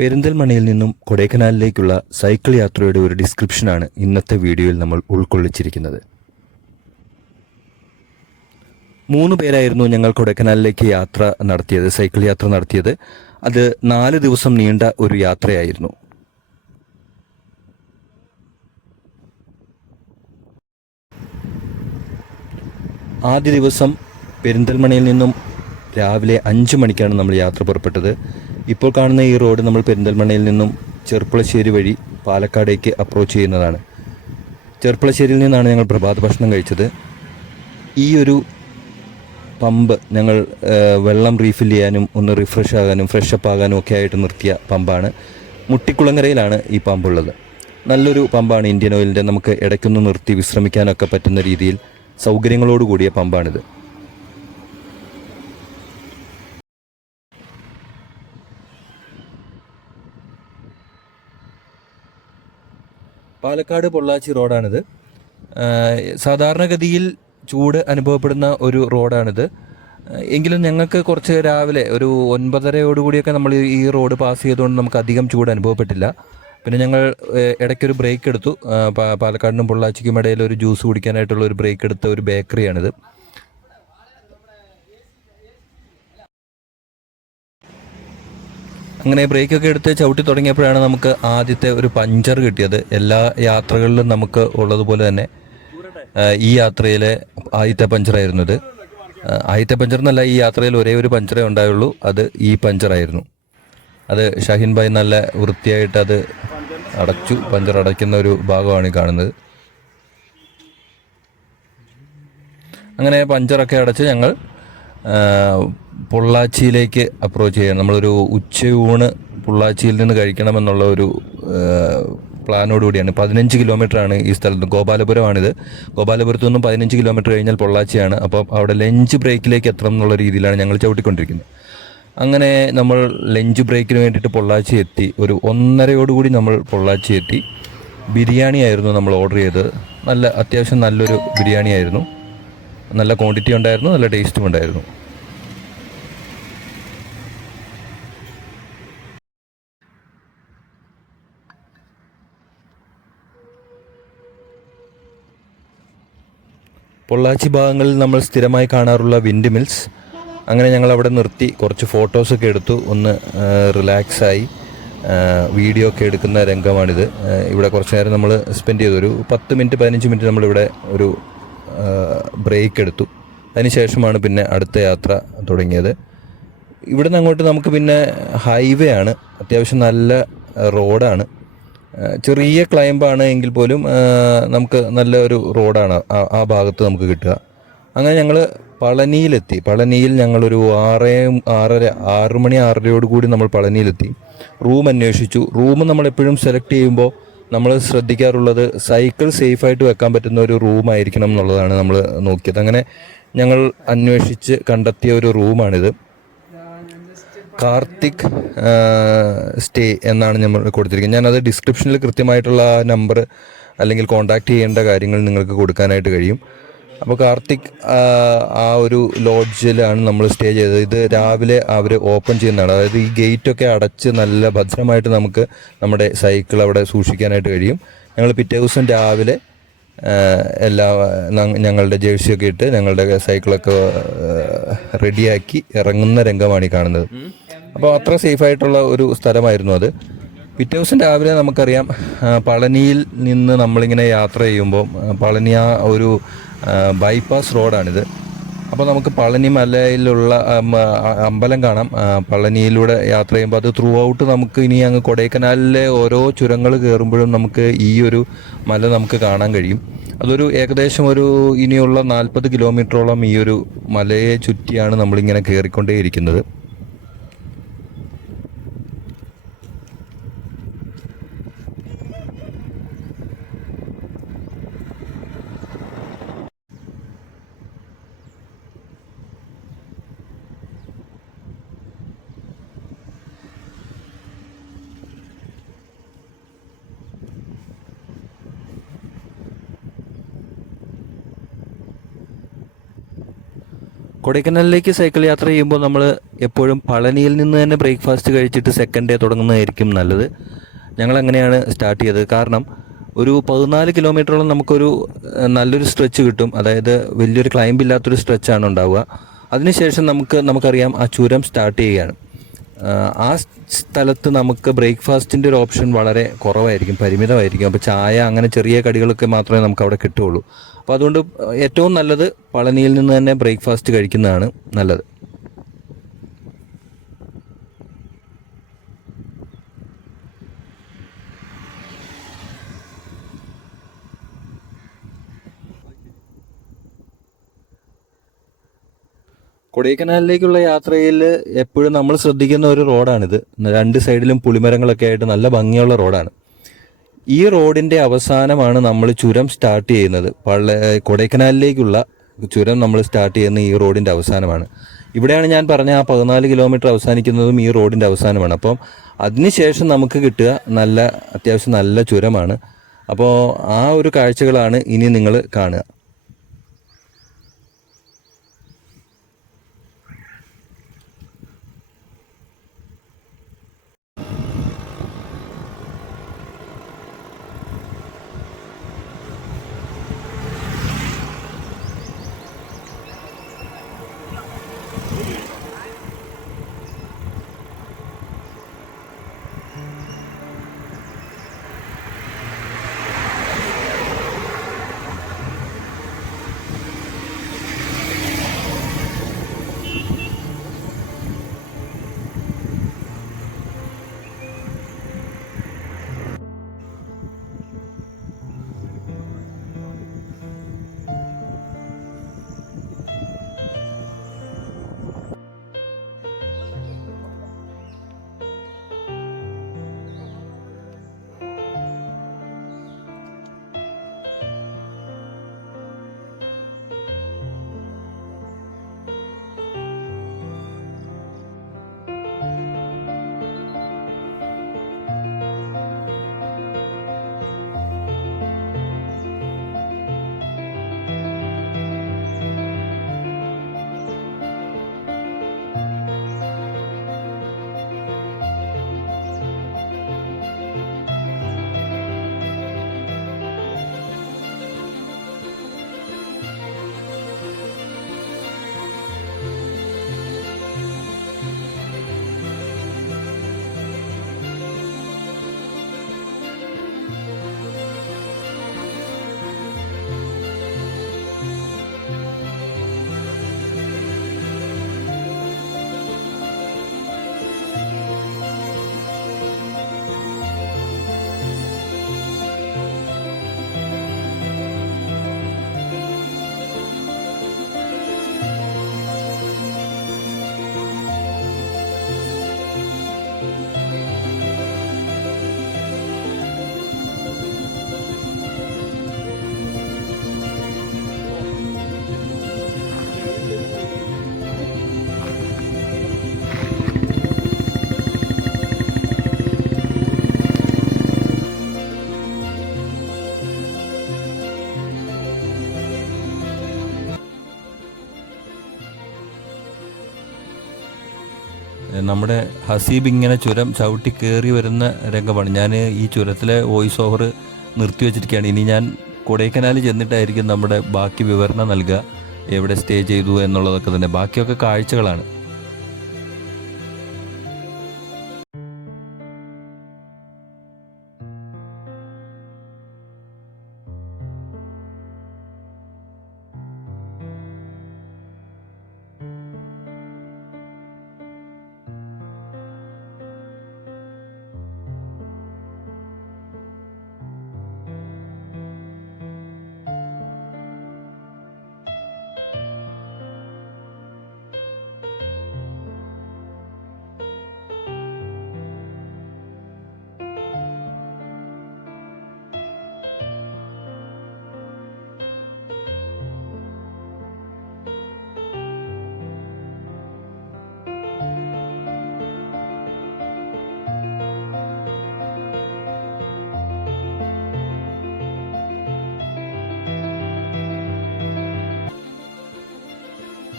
പെരിന്തൽമണ്ണയിൽ നിന്നും കൊടൈക്കനാലിലേക്കുള്ള സൈക്കിൾ യാത്രയുടെ ഒരു ഡിസ്ക്രിപ്ഷനാണ് ഇന്നത്തെ വീഡിയോയിൽ നമ്മൾ ഉൾക്കൊള്ളിച്ചിരിക്കുന്നത്. 3 പേരായിരുന്നു ഞങ്ങൾ കൊടൈക്കനാലിലേക്ക് സൈക്കിൾ യാത്ര നടത്തിയത്. അത് 4 ദിവസം നീണ്ട ഒരു യാത്രയായിരുന്നു. ആദ്യ ദിവസം പെരിന്തൽമണ്ണയിൽ നിന്നും രാവിലെ 5 മണിക്കാണ് നമ്മൾ യാത്ര പുറപ്പെട്ടത്. ഇപ്പോൾ കാണുന്ന ഈ റോഡ് നമ്മൾ പെരിന്തൽമണ്ണയിൽ നിന്നും ചെർപ്പുളശ്ശേരി വഴി പാലക്കാടേക്ക് അപ്രോച്ച് ചെയ്യുന്നതാണ്. ചെർപ്പുളശ്ശേരിയിൽ നിന്നാണ് ഞങ്ങൾ പ്രഭാത ഭക്ഷണം കഴിച്ചത്. ഈ ഒരു പമ്പ് ഞങ്ങൾ വെള്ളം റീഫിൽ ചെയ്യാനും ഒന്ന് റിഫ്രഷ് ആകാനും ഫ്രഷപ്പ് ആകാനും ഒക്കെ ആയിട്ട് നിർത്തിയ പമ്പാണ്. മുട്ടിക്കുളങ്ങരയിലാണ് ഈ പമ്പുള്ളത്. നല്ലൊരു പമ്പാണ്. ഇന്ത്യൻ ഓയിലിൻ്റെ നമുക്ക് ഇടയ്ക്കൊന്ന് നിർത്തി വിശ്രമിക്കാനൊക്കെ പറ്റുന്ന രീതിയിൽ സൗകര്യങ്ങളോട് കൂടിയ പമ്പാണിത്. പാലക്കാട് പൊള്ളാച്ചി റോഡാണിത്. സാധാരണഗതിയിൽ ചൂട് അനുഭവപ്പെടുന്ന ഒരു റോഡാണിത്. എങ്കിലും ഞങ്ങൾക്ക് കുറച്ച് രാവിലെ ഒരു 9:30 നമ്മൾ ഈ റോഡ് പാസ് ചെയ്തുകൊണ്ട് നമുക്ക് അധികം ചൂട് അനുഭവപ്പെട്ടില്ല. പിന്നെ ഞങ്ങൾ ഇടയ്ക്കൊരു ബ്രേക്ക് എടുത്തു. പാലക്കാടിനും പൊള്ളാച്ചിക്കും ഇടയിൽ ഒരു ജ്യൂസ് കുടിക്കാനായിട്ടുള്ള ഒരു ബ്രേക്ക് എടുത്ത ഒരു ബേക്കറിയാണിത്. അങ്ങനെ ബ്രേക്കൊക്കെ എടുത്ത് ചവിട്ടി തുടങ്ങിയപ്പോഴാണ് നമുക്ക് ആദ്യത്തെ ഒരു പഞ്ചർ കിട്ടിയത്. എല്ലാ യാത്രകളിലും നമുക്ക് ഉള്ളതുപോലെ തന്നെ ഈ യാത്രയിലെ ആദ്യത്തെ പഞ്ചറായിരുന്നു ഇത്. ആദ്യത്തെ പഞ്ചർ എന്നല്ല, ഈ യാത്രയിൽ ഒരേ ഒരു പഞ്ചറേ ഉണ്ടായുള്ളൂ. അത് ഈ പഞ്ചറായിരുന്നു. അത് ഷാഹിൻ ഭായ് നല്ല വൃത്തിയായിട്ട് അത് അടച്ചു. പഞ്ചർ അടയ്ക്കുന്ന ഒരു ഭാഗമാണ് ഈ കാണുന്നത്. അങ്ങനെ പഞ്ചറൊക്കെ അടച്ച് ഞങ്ങൾ പൊള്ളാച്ചിയിലേക്ക് അപ്രോച്ച് ചെയ്യാൻ നമ്മളൊരു ഉച്ചയൂണ് പൊള്ളാച്ചിയിൽ നിന്ന് കഴിക്കണമെന്നുള്ള ഒരു പ്ലാനോടുകൂടിയാണ്. 15 കിലോമീറ്ററാണ് ഈ സ്ഥലത്ത്. ഗോപാലപുരമാണിത്. ഗോപാലപുരത്തു നിന്നും 15 കിലോമീറ്റർ കഴിഞ്ഞാൽ പൊള്ളാച്ചിയാണ്. അപ്പം അവിടെ ലഞ്ച് ബ്രേക്കിലേക്ക് എത്തണം എന്നുള്ള രീതിയിലാണ് ഞങ്ങൾ ചവിട്ടിക്കൊണ്ടിരിക്കുന്നത്. അങ്ങനെ നമ്മൾ ലഞ്ച് ബ്രേക്കിന് വേണ്ടിയിട്ട് പൊള്ളാച്ചി എത്തി. ഒരു 1:30 നമ്മൾ പൊള്ളാച്ചി എത്തി. ബിരിയാണി ആയിരുന്നു നമ്മൾ ഓർഡർ ചെയ്തത്. അത്യാവശ്യം നല്ലൊരു ബിരിയാണി ആയിരുന്നു. നല്ല ക്വാണ്ടിറ്റി ഉണ്ടായിരുന്നു, നല്ല ടേസ്റ്റും ഉണ്ടായിരുന്നു. പൊള്ളാച്ചി ഭാഗങ്ങളിൽ നമ്മൾ സ്ഥിരമായി കാണാറുള്ള വിൻഡ് മിൽസ്. അങ്ങനെ ഞങ്ങൾ അവിടെ നിർത്തി കുറച്ച് ഫോട്ടോസൊക്കെ എടുത്തു. ഒന്ന് റിലാക്സായി വീഡിയോ ഒക്കെ എടുക്കുന്ന രംഗമാണിത്. ഇവിടെ കുറച്ച് നേരം നമ്മൾ സ്പെൻഡ് ചെയ്തു. ഒരു 10 മിനിറ്റ് 15 മിനിറ്റ് നമ്മളിവിടെ ഒരു ബ്രേക്ക് എടുത്തു. അതിനുശേഷമാണ് പിന്നെ അടുത്ത യാത്ര തുടങ്ങിയത്. ഇവിടുന്ന് അങ്ങോട്ട് നമുക്ക് പിന്നെ ഹൈവേ ആണ്. അത്യാവശ്യം നല്ല റോഡാണ്. ചെറിയ ക്ലൈംബാണ് എങ്കിൽ പോലും നമുക്ക് നല്ല ഒരു റോഡാണ് ആ ഭാഗത്ത് നമുക്ക് കിട്ടുക. അങ്ങനെ ഞങ്ങൾ പളനിയിലെത്തി. പളനിയിൽ ഞങ്ങളൊരു 6 മണി 6:30 നമ്മൾ പളനിയിലെത്തി. റൂം അന്വേഷിച്ചു. റൂം നമ്മളെപ്പോഴും സെലക്ട് ചെയ്യുമ്പോൾ നമ്മൾ ശ്രദ്ധിക്കാറുള്ളത് സൈക്കിൾ സേഫായിട്ട് വെക്കാൻ പറ്റുന്ന ഒരു റൂമായിരിക്കണം എന്നുള്ളതാണ് നമ്മൾ നോക്കിയത്. അങ്ങനെ ഞങ്ങൾ അന്വേഷിച്ച് കണ്ടെത്തിയ ഒരു റൂമാണിത്. കാർത്തിക് സ്റ്റേ എന്നാണ് നമ്മൾ കൊടുത്തിരിക്കുന്നത്. ഞാനത് ഡിസ്ക്രിപ്ഷനിൽ കൃത്യമായിട്ടുള്ള ആ നമ്പർ അല്ലെങ്കിൽ കോൺടാക്റ്റ് ചെയ്യേണ്ട കാര്യങ്ങൾ നിങ്ങൾക്ക് കൊടുക്കാനായിട്ട് കഴിയും. അപ്പോൾ കാർത്തിക് ആ ഒരു ലോഡ്ജിലാണ് നമ്മൾ സ്റ്റേ ചെയ്തത്. ഇത് രാവിലെ അവർ ഓപ്പൺ ചെയ്യുന്നതാണ്. അതായത് ഈ ഗേറ്റൊക്കെ അടച്ച് നല്ല ഭദ്രമായിട്ട് നമുക്ക് നമ്മുടെ സൈക്കിൾ അവിടെ സൂക്ഷിക്കാനായിട്ട് കഴിയും. ഞങ്ങൾ പിറ്റേ ദിവസം രാവിലെ ഞങ്ങളുടെ ജേഴ്സിയൊക്കെ ഇട്ട് ഞങ്ങളുടെ സൈക്കിളൊക്കെ റെഡിയാക്കി ഇറങ്ങുന്ന രംഗമാണ് ഈ കാണുന്നത്. അപ്പോൾ അത്ര സേഫായിട്ടുള്ള ഒരു സ്ഥലമായിരുന്നു അത്. പിറ്റേ ദിവസം രാവിലെ നമുക്കറിയാം, പളനിയിൽ നിന്ന് നമ്മളിങ്ങനെ യാത്ര ചെയ്യുമ്പോൾ പളനി ആ ഒരു ബൈപ്പാസ് റോഡാണിത്. അപ്പോൾ നമുക്ക് പളനി മലയിലുള്ള അമ്പലം കാണാം. പളനിയിലൂടെ യാത്ര ചെയ്യുമ്പോൾ അത് ത്രൂ ഔട്ട് നമുക്ക് ഇനി അങ്ങ് കൊടൈക്കനാലിലെ ഓരോ ചുരങ്ങൾ കയറുമ്പോഴും നമുക്ക് ഈ ഒരു മല നമുക്ക് കാണാൻ കഴിയും. അതൊരു ഏകദേശം ഇനിയുള്ള 40 കിലോമീറ്ററോളം ഈ ഒരു മലയെ ചുറ്റിയാണ് നമ്മളിങ്ങനെ കയറിക്കൊണ്ടേയിരിക്കുന്നത്. കൊടൈക്കനാലിലേക്ക് സൈക്കിൾ യാത്ര ചെയ്യുമ്പോൾ നമ്മൾ എപ്പോഴും പളനിയിൽ നിന്ന് തന്നെ ബ്രേക്ക്ഫാസ്റ്റ് കഴിച്ചിട്ട് സെക്കൻഡ് ഡേ തുടങ്ങുന്നതായിരിക്കും നല്ലത്. ഞങ്ങൾ അങ്ങനെയാണ് സ്റ്റാർട്ട് ചെയ്തത്. കാരണം ഒരു 14 കിലോമീറ്ററോളം നമുക്കൊരു നല്ലൊരു സ്ട്രെച്ച് കിട്ടും. അതായത് വലിയൊരു ക്ലൈംബ് ഇല്ലാത്തൊരു സ്ട്രെച്ചാണ് ഉണ്ടാവുക. അതിനുശേഷം നമുക്കറിയാം ആ ചുരം സ്റ്റാർട്ട് ചെയ്യുകയാണ്. ആ സ്ഥലത്ത് നമുക്ക് ബ്രേക്ക്ഫാസ്റ്റിൻ്റെ ഒരു ഓപ്ഷൻ വളരെ കുറവായിരിക്കും, പരിമിതമായിരിക്കും. അപ്പോൾ ചായ അങ്ങനെ ചെറിയ കടികളൊക്കെ മാത്രമേ നമുക്ക് അവിടെ കിട്ടുകയുള്ളൂ. അപ്പോൾ അതുകൊണ്ട് ഏറ്റവും നല്ലത് പളനിയിൽ നിന്ന് തന്നെ ബ്രേക്ക്ഫാസ്റ്റ് കഴിക്കുന്നതാണ് നല്ലത്. കൊടൈക്കനാലിലേക്കുള്ള യാത്രയിൽ എപ്പോഴും നമ്മൾ ശ്രദ്ധിക്കുന്ന ഒരു റോഡാണിത്. രണ്ട് സൈഡിലും പുളിമരങ്ങളൊക്കെ ആയിട്ട് നല്ല ഭംഗിയുള്ള റോഡാണ്. ഈ റോഡിൻ്റെ അവസാനമാണ് നമ്മൾ ചുരം സ്റ്റാർട്ട് ചെയ്യുന്നത്. കൊടൈക്കനാലിലേക്കുള്ള ചുരം നമ്മൾ സ്റ്റാർട്ട് ചെയ്യുന്ന ഈ റോഡിൻ്റെ അവസാനമാണ്. ഇവിടെയാണ് ഞാൻ പറഞ്ഞ ആ 14 കിലോമീറ്റർ അവസാനിക്കുന്നതും ഈ റോഡിൻ്റെ അവസാനമാണ്. അപ്പം അതിനുശേഷം നമുക്ക് കിട്ടുക അത്യാവശ്യം നല്ല ചുരമാണ്. അപ്പോൾ ആ ഒരു കാഴ്ചകളാണ് ഇനി നിങ്ങൾ കാണുക. നമ്മുടെ ഹസീബ് ഇങ്ങനെ ചുരം ചവിട്ടി കയറി വരുന്ന രംഗമാണ്. ഞാൻ ഈ ചുരത്തിലെ വോയിസ് ഓവർ നിർത്തിവെച്ചിരിക്കുകയാണ്. ഇനി ഞാൻ കൊടൈക്കനാൽ ചെന്നിട്ടായിരിക്കും നമ്മുടെ ബാക്കി വിവരണം നൽകുക, എവിടെ സ്റ്റേ ചെയ്തു എന്നുള്ളതൊക്കെ തന്നെ. ബാക്കിയൊക്കെ കാഴ്ചകളാണ്.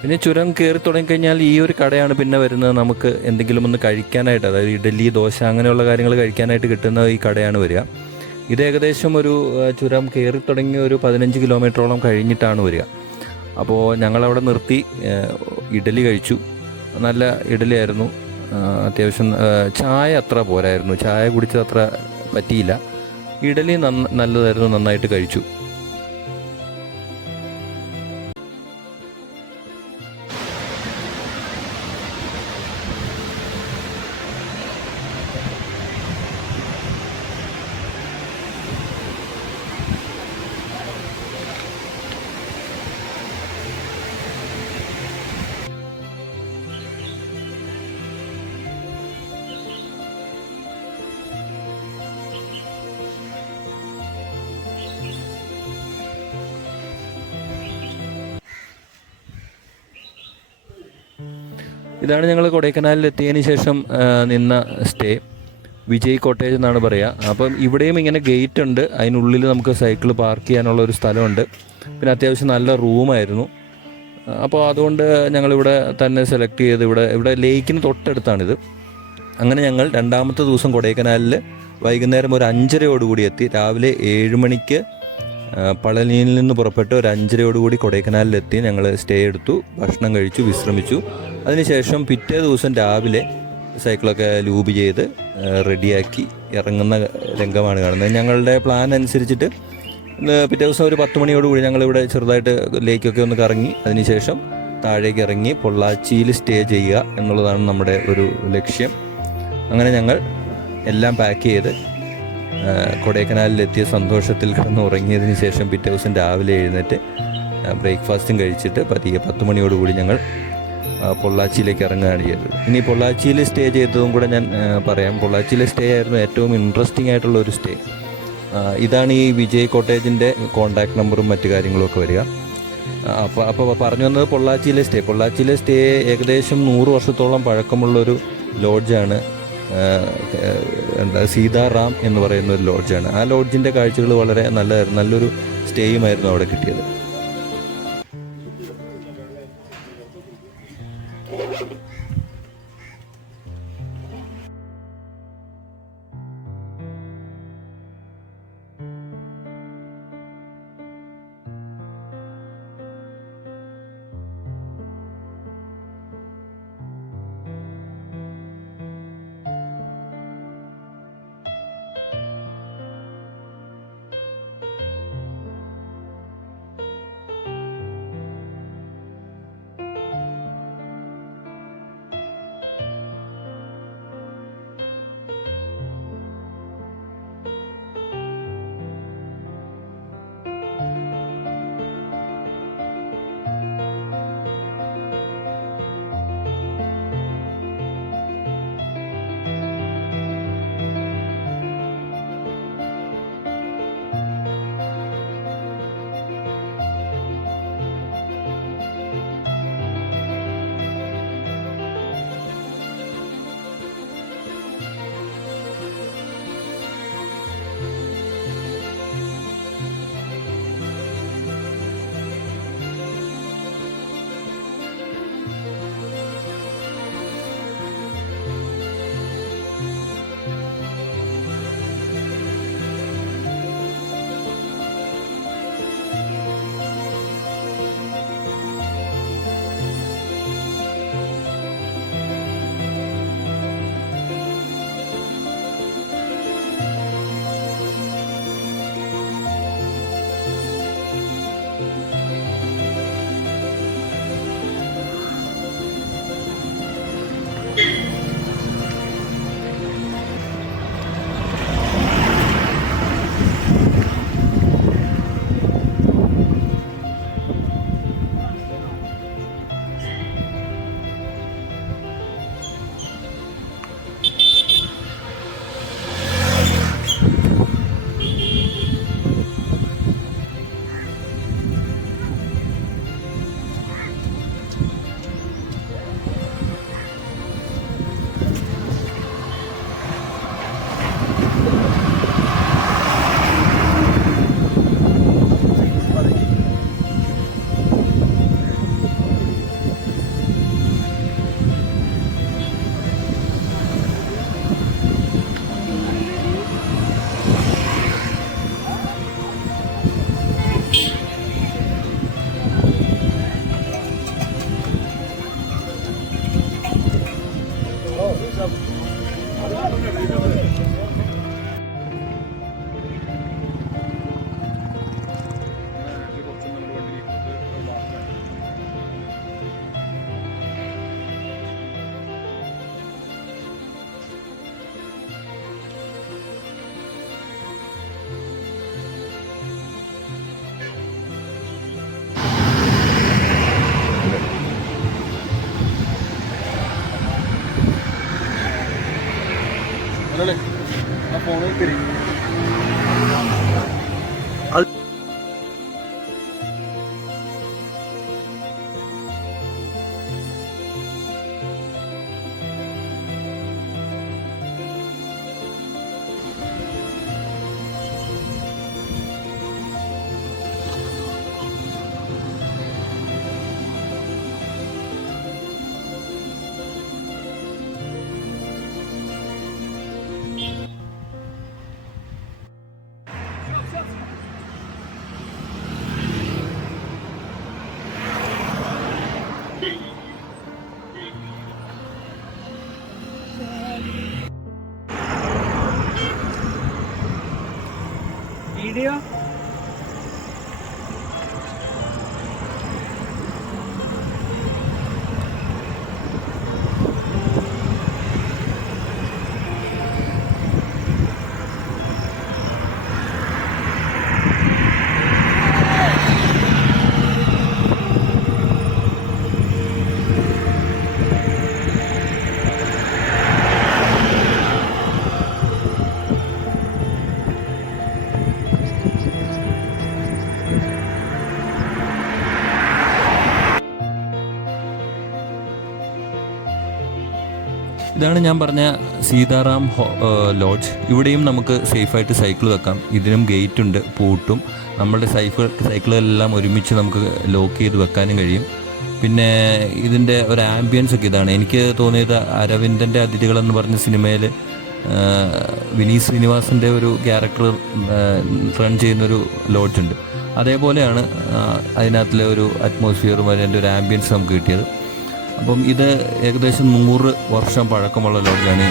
പിന്നെ ചുരം കയറി തുടങ്ങിക്കഴിഞ്ഞാൽ ഈ ഒരു കടയാണ് പിന്നെ വരുന്നത് നമുക്ക് എന്തെങ്കിലും ഒന്ന് കഴിക്കാനായിട്ട്, അതായത് ഇഡലി, ദോശ അങ്ങനെയുള്ള കാര്യങ്ങൾ കഴിക്കാനായിട്ട് കിട്ടുന്ന ഈ കടയാണ് വരിക. ഇത് ഏകദേശം ഒരു ചുരം കയറി തുടങ്ങി ഒരു 15 കിലോമീറ്ററോളം കഴിഞ്ഞിട്ടാണ് വരിക. അപ്പോൾ ഞങ്ങളവിടെ നിർത്തി ഇഡലി കഴിച്ചു. നല്ല ഇഡലി ആയിരുന്നു. അത്യാവശ്യം ചായ അത്ര പോരായിരുന്നു, ചായ കുടിച്ചത് അത്ര പറ്റിയില്ല. ഇഡലി നല്ലതായിരുന്നു, നന്നായിട്ട് കഴിച്ചു. ഇതാണ് ഞങ്ങൾ കൊടൈക്കനാലിൽ എത്തിയതിന് ശേഷം നിന്ന സ്റ്റേ. വിജയ് കോട്ടേജ് എന്നാണ് പറയുക. അപ്പം ഇവിടെയും ഇങ്ങനെ ഗേറ്റ് ഉണ്ട്, അതിനുള്ളിൽ നമുക്ക് സൈക്കിൾ പാർക്ക് ചെയ്യാനുള്ള ഒരു സ്ഥലമുണ്ട്. പിന്നെ അത്യാവശ്യം നല്ല റൂമായിരുന്നു. അപ്പോൾ അതുകൊണ്ട് ഞങ്ങളിവിടെ തന്നെ സെലക്ട് ചെയ്ത്, ഇവിടെ ലേക്കിന് തൊട്ടടുത്താണിത്. അങ്ങനെ ഞങ്ങൾ രണ്ടാമത്തെ ദിവസം കൊടൈക്കനാലിൽ വൈകുന്നേരം ഒരു 5:30 എത്തി. രാവിലെ 7 മണിക്ക് പളനിയിൽ നിന്ന് പുറപ്പെട്ട് ഒരു 5:30 കൊടൈക്കനാലിലെത്തി. ഞങ്ങൾ സ്റ്റേ എടുത്തു, ഭക്ഷണം കഴിച്ചു, വിശ്രമിച്ചു. അതിനുശേഷം പിറ്റേ ദിവസം രാവിലെ സൈക്കിളൊക്കെ ലൂബ് ചെയ്ത് റെഡിയാക്കി ഇറങ്ങുന്ന രംഗമാണ് കാണുന്നത്. ഞങ്ങളുടെ പ്ലാൻ അനുസരിച്ചിട്ട് പിറ്റേ ദിവസം ഒരു 10 മണിയോടുകൂടി ഞങ്ങളിവിടെ ചെറുതായിട്ട് ലേക്കൊക്കെ ഒന്ന് കറങ്ങി അതിനുശേഷം താഴേക്ക് ഇറങ്ങി പൊള്ളാച്ചിയിൽ സ്റ്റേ ചെയ്യുക എന്നുള്ളതാണ് നമ്മുടെ ഒരു ലക്ഷ്യം. അങ്ങനെ ഞങ്ങൾ എല്ലാം പാക്ക് ചെയ്ത് കൊടൈക്കനാലിലെത്തിയ സന്തോഷത്തിൽ കിടന്ന് ഉറങ്ങിയതിന് ശേഷം പിറ്റേ ദിവസം രാവിലെ എഴുന്നേറ്റ് ബ്രേക്ക്ഫാസ്റ്റും കഴിച്ചിട്ട് പതിയെ 10 മണിയോടുകൂടി ഞങ്ങൾ പൊള്ളാച്ചിയിലേക്ക് ഇറങ്ങുകയാണ് ചെയ്തത്. ഇനി പൊള്ളാച്ചിയിൽ സ്റ്റേ ചെയ്തതും കൂടെ ഞാൻ പറയാം. പൊള്ളാച്ചിയിലെ സ്റ്റേ ആയിരുന്നു ഏറ്റവും ഇൻട്രസ്റ്റിംഗ് ആയിട്ടുള്ള ഒരു സ്റ്റേ. ഇതാണ് ഈ വിജയ് കോട്ടേജിൻ്റെ കോൺടാക്ട് നമ്പറും മറ്റു കാര്യങ്ങളൊക്കെ വരിക. അപ്പോൾ പറഞ്ഞു വന്നത് പൊള്ളാച്ചിയിലെ സ്റ്റേ ഏകദേശം 100 വർഷത്തോളം പഴക്കമുള്ളൊരു ലോഡ്ജാണ്. സീതാറാം എന്ന് പറയുന്ന ഒരു ലോഡ്ജാണ്. ആ ലോഡ്ജിൻ്റെ കാഴ്ചകൾ വളരെ നല്ലൊരു സ്റ്റേയുമായിരുന്നു അവിടെ കിട്ടിയത്. ഫോണിൽ തിരി വീഡിയോ ഇതാണ് ഞാൻ പറഞ്ഞ സീതാറാം ലോഡ്ജ്. ഇവിടെയും നമുക്ക് സേഫായിട്ട് സൈക്കിൾ വെക്കാം. ഇതിനും ഗേറ്റ് ഉണ്ട്, പൂട്ടും. നമ്മളുടെ സൈക്കിളുകളെല്ലാം ഒരുമിച്ച് നമുക്ക് ലോക്ക് ചെയ്ത് വെക്കാനും കഴിയും. പിന്നെ ഇതിൻ്റെ ഒരു ആംബിയൻസ് ഒക്കെ ഇതാണ്. എനിക്ക് തോന്നിയത് അരവിന്ദൻ്റെ അതിഥികൾ എന്ന് പറഞ്ഞ സിനിമയിൽ വിനീത് ശ്രീനിവാസിൻ്റെ ഒരു ക്യാരക്ടർ റൺ ചെയ്യുന്നൊരു ലോഡ്ജുണ്ട്. അതേപോലെയാണ് അതിനകത്തിലെ ഒരു അറ്റ്മോസ്ഫിയറും അതിൻ്റെ ഒരു ആംബിയൻസ് നമുക്ക് കിട്ടിയത്. അപ്പം ഇത് ഏകദേശം 100 വർഷം പഴക്കമുള്ള ലോഡ്ജാണ്.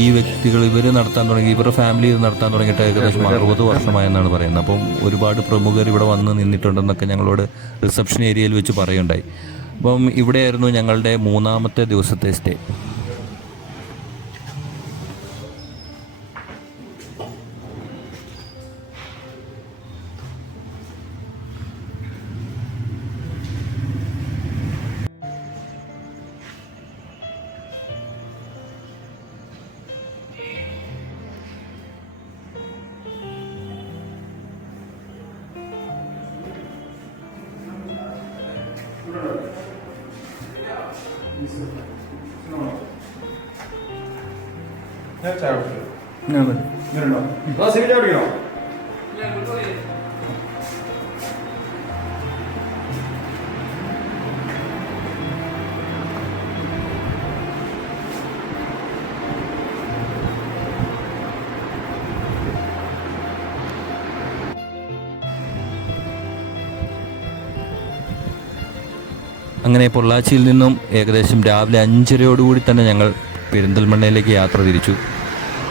ഈ വ്യക്തികൾ ഇവർ നടത്താൻ തുടങ്ങി, ഇവരുടെ ഫാമിലി ഇത് നടത്താൻ തുടങ്ങിയിട്ട് ഏകദേശം 60 വർഷമായെന്നാണ് പറയുന്നത്. അപ്പം ഒരുപാട് പ്രമുഖർ ഇവിടെ വന്ന് നിന്നിട്ടുണ്ടെന്നൊക്കെ ഞങ്ങളോട് റിസപ്ഷൻ ഏരിയയിൽ വെച്ച് പറയുണ്ടായി. അപ്പം ഇവിടെയായിരുന്നു ഞങ്ങളുടെ 3-ാമത്തെ ദിവസത്തെ സ്റ്റേ. അങ്ങനെ പൊള്ളാച്ചിയിൽ നിന്നും ഏകദേശം രാവിലെ 5:30 തന്നെ ഞങ്ങൾ പെരിന്തൽമണ്ണയിലേക്ക് യാത്ര തിരിച്ചു.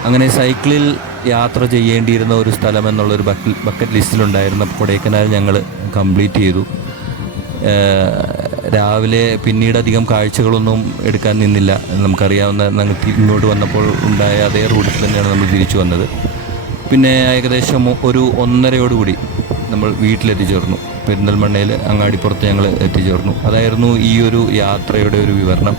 അങ്ങനെ സൈക്കിളിൽ യാത്ര ചെയ്യേണ്ടിയിരുന്ന ഒരു സ്ഥലം എന്നുള്ളൊരു ബക്കറ്റ് ലിസ്റ്റിലുണ്ടായിരുന്ന കൊടൈക്കനാൽ ഞങ്ങൾ കംപ്ലീറ്റ് ചെയ്തു. രാവിലെ പിന്നീട് അധികം കാഴ്ചകളൊന്നും എടുക്കാൻ നിന്നില്ല. നമുക്കറിയാവുന്ന ഇങ്ങോട്ട് വന്നപ്പോൾ ഉണ്ടായ അതേ റൂട്ടിൽ തന്നെയാണ് നമ്മൾ തിരിച്ചു വന്നത്. പിന്നെ ഏകദേശം ഒരു 1:30 നമ്മൾ വീട്ടിലെത്തിച്ചേർന്നു. പെരിന്തൽമണ്ണയിൽ അങ്ങാടിപ്പുറത്ത് ഞങ്ങൾ എത്തിച്ചേർന്നു. അതായിരുന്നു ഈ ഒരു യാത്രയുടെ ഒരു വിവരണം.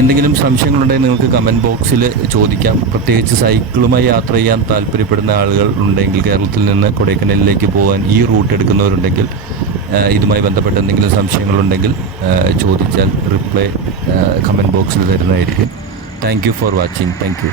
എന്തെങ്കിലും സംശയങ്ങളുണ്ടെങ്കിൽ നിങ്ങൾക്ക് കമൻറ്റ് ബോക്സിൽ ചോദിക്കാം. പ്രത്യേകിച്ച് സൈക്കിളുമായി യാത്ര ചെയ്യാൻ താല്പര്യപ്പെടുന്ന ആളുകൾ ഉണ്ടെങ്കിൽ, കേരളത്തിൽ നിന്ന് കൊടൈക്കനാലിലേക്ക് പോകാൻ ഈ റൂട്ട് എടുക്കുന്നവരുണ്ടെങ്കിൽ, ഇതുമായി ബന്ധപ്പെട്ട എന്തെങ്കിലും സംശയങ്ങളുണ്ടെങ്കിൽ ചോദിച്ചാൽ റിപ്ലൈ കമൻറ്റ് ബോക്സിൽ തരുന്നതായിരിക്കും. Thank you for watching. Thank you.